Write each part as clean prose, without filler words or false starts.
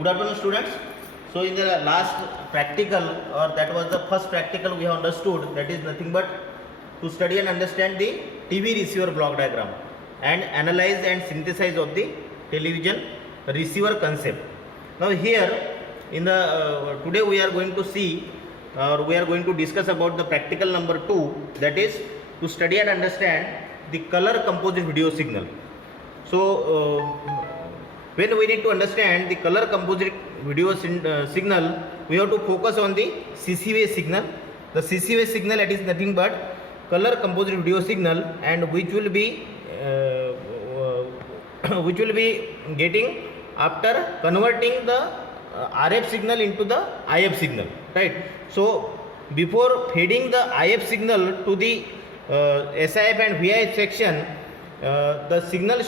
Good afternoon, students. So in the last practical, or that was the first practical, we have understood that is nothing but to study and understand the TV receiver block diagram and analyze and synthesize of the television receiver concept. Now here in the today we are going to see, or we are going to discuss about the practical number 2, that is to study and understand the color composite video signal. So when we need to understand the color composite video signal, we have to focus on the CCV signal. The CCV signal, it is nothing but color composite video signal, and which will be getting after converting the RF signal into the IF signal, right? So before feeding the IF signal to the SIF and VIF section, the signal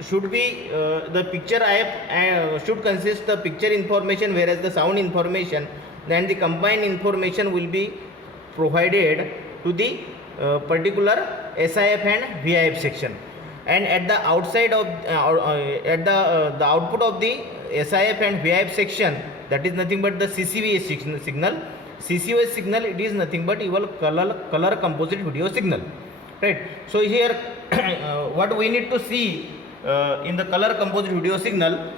should be the picture IF should consist the picture information, whereas the sound information, then the combined information will be provided to the particular SIF and VIF section. And at the outside of at the output of the SIF and VIF section, that is nothing but the CCV signal. CCV signal, it is nothing but your color composite video signal, right? So here what we need to see in the color composite video signal,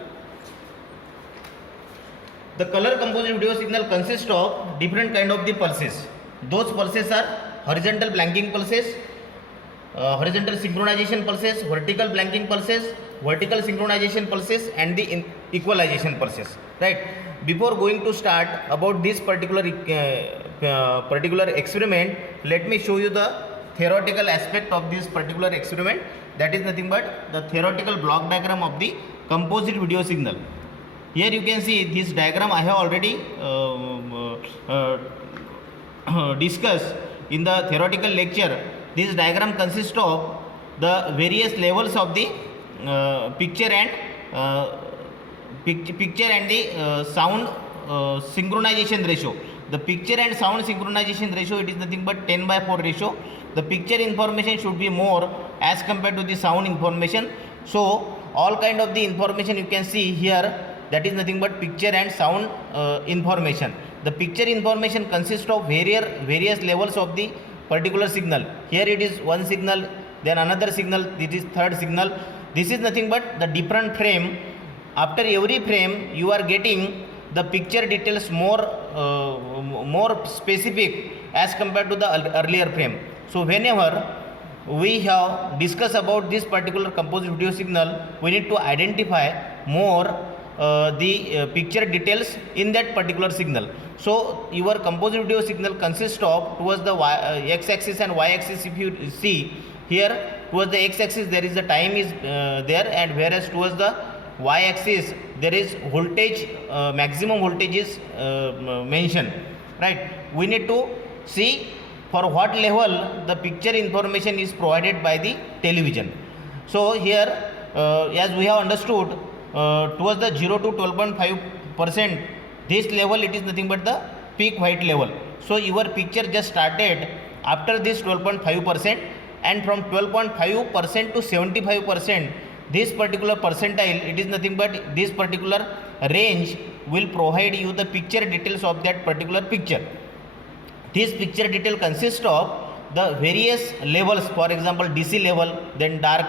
the color composite video signal consists of different kind of the pulses. Those pulses are horizontal blanking pulses, horizontal synchronization pulses, vertical blanking pulses, vertical synchronization pulses, and the equalization pulses, right? Before going to start about this particular experiment, let me show you the theoretical aspect of this particular experiment. That is nothing but the theoretical block diagram of the composite video signal. Here you can see this diagram I have already discussed in the theoretical lecture. This diagram consists of the various levels of the picture and the sound synchronization ratio. The picture and sound synchronization ratio, it is nothing but 10:4 ratio. The picture information should be more as compared to the sound information. So all kind of the information you can see here, that is nothing but picture and sound information. The picture information consists of various levels of the particular signal. Here it is one signal, then another signal, this is third signal. This is nothing but the different frame. After every frame you are getting the picture details more specific as compared to the earlier frame. So whenever we have discussed about this particular composite video signal, we need to identify more the picture details in that particular signal. So your composite video signal consists of, towards the x-axis and y-axis, if you see here, towards the x-axis there is the time is there, and whereas towards the y-axis there is voltage, maximum voltage is mentioned, right? We need to see for what level the picture information is provided by the television. So here as we have understood, towards the 0 to 12.5%, this level, it is nothing but the peak white level. So your picture just started after this 12.5%, and from 12.5% to 75%, this particular percentile, it is nothing but this particular range will provide you the picture details of that particular picture. This picture detail consists of the various levels, for example DC level, then dark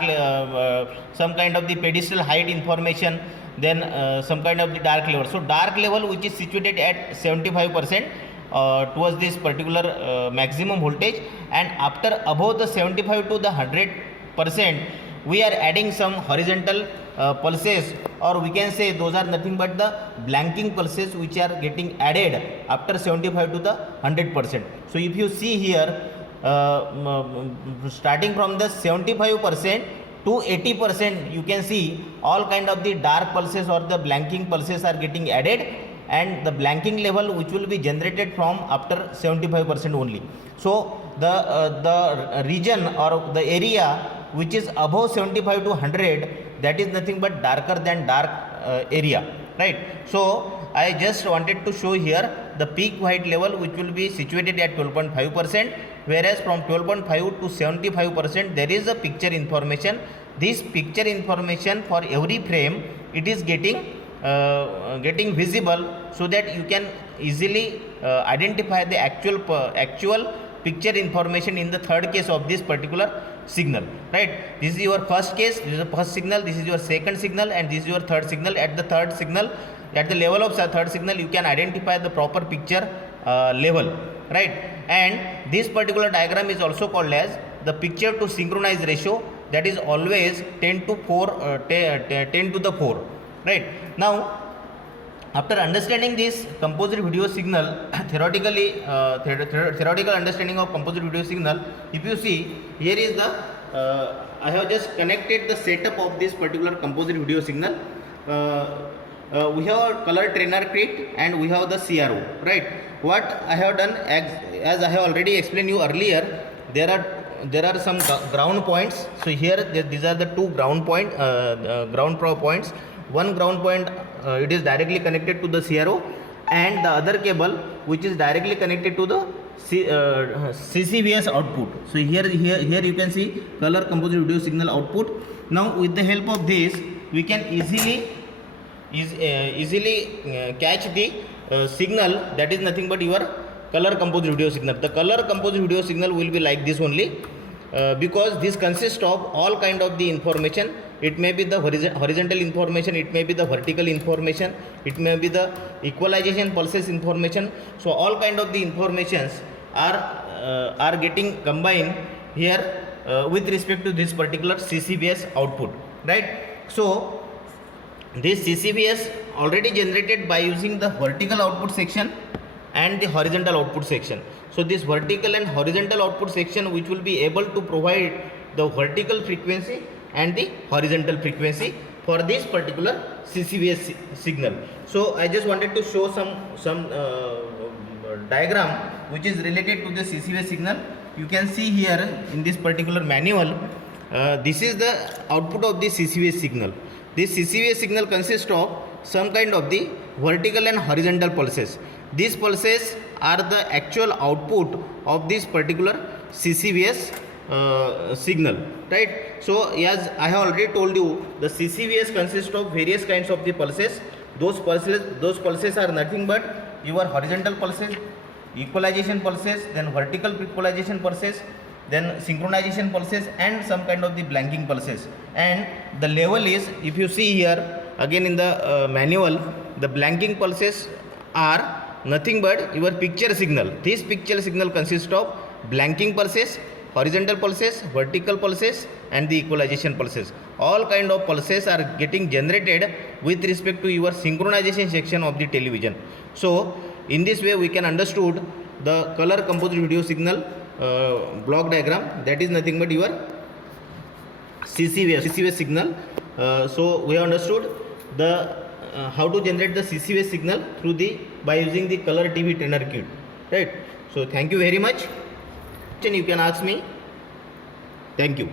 some kind of the pedestal height information, then some kind of the dark level. So dark level, which is situated at 75% towards this particular maximum voltage, and after above the 75 to the 100%, we are adding some horizontal pulses, or we can say those are nothing but the blanking pulses which are getting added after 75 to the 100%. So if you see here, starting from the 75% to 80%, you can see all kind of the dark pulses or the blanking pulses are getting added, and the blanking level which will be generated from after 75% only. So the region or the area which is above 75 to 100, that is nothing but darker than dark area, right? So I just wanted to show here the peak white level which will be situated at 12.5%, whereas from 12.5 to 75% there is a picture information. This picture information for every frame, it is getting getting visible, so that you can easily identify the actual picture information in the third case of this particular signal, right? This is your first case, this is the first signal, this is your second signal, and this is your third signal. At the third signal, at the level of third signal, you can identify the proper picture level, right? And this particular diagram is also called as the picture to synchronize ratio, that is always 10 to the 4, right? Now, after understanding this composite video signal, theoretical understanding of composite video signal, if you see, here is the I have just connected the setup of this particular composite video signal. We have a color trainer kit and we have the CRO, right? What I have done, as I have already explained you earlier, there are some ground points. So here these are the two ground points. One ground point it is directly connected to the CRO, and the other cable which is directly connected to the CCVS output. So here you can see color composite video signal output. Now with the help of this, we can easily catch the signal, that is nothing but your color composite video signal. The color composite video signal will be like this only, because this consists of all kind of the information. It may be the horizontal information, it may be the vertical information, it may be the equalization pulses information. So all kind of the informations are getting combined here with respect to this particular CCVS output, right? So this CCVS already generated by using the vertical output section and the horizontal output section. So this vertical and horizontal output section, which will be able to provide the vertical frequency and the horizontal frequency for this particular CCVS signal. So I just wanted to show some diagram which is related to the CCVS signal. You can see here in this particular manual, this is the output of the CCVS signal. This CCVS signal consists of some kind of the vertical and horizontal pulses. These pulses are the actual output of this particular CCVS signal, right? So as I have already told you, the CCVS consists of various kinds of the pulses. Those pulses are nothing but your horizontal pulses, equalization pulses, then vertical equalization pulses, then synchronization pulses, and some kind of the blanking pulses. And the level is, if you see here again in the manual, the blanking pulses are nothing but your picture signal. This picture signal consists of blanking pulses, horizontal pulses, vertical pulses, and the equalization pulses. All kind of pulses are getting generated with respect to your synchronization section of the television. So in this way we can understood the color composite video signal block diagram, that is nothing but your CCVS signal. So we have understood the how to generate the CCVS signal by using the color TV trainer kit, right? So thank you very much. You can ask me. Thank you.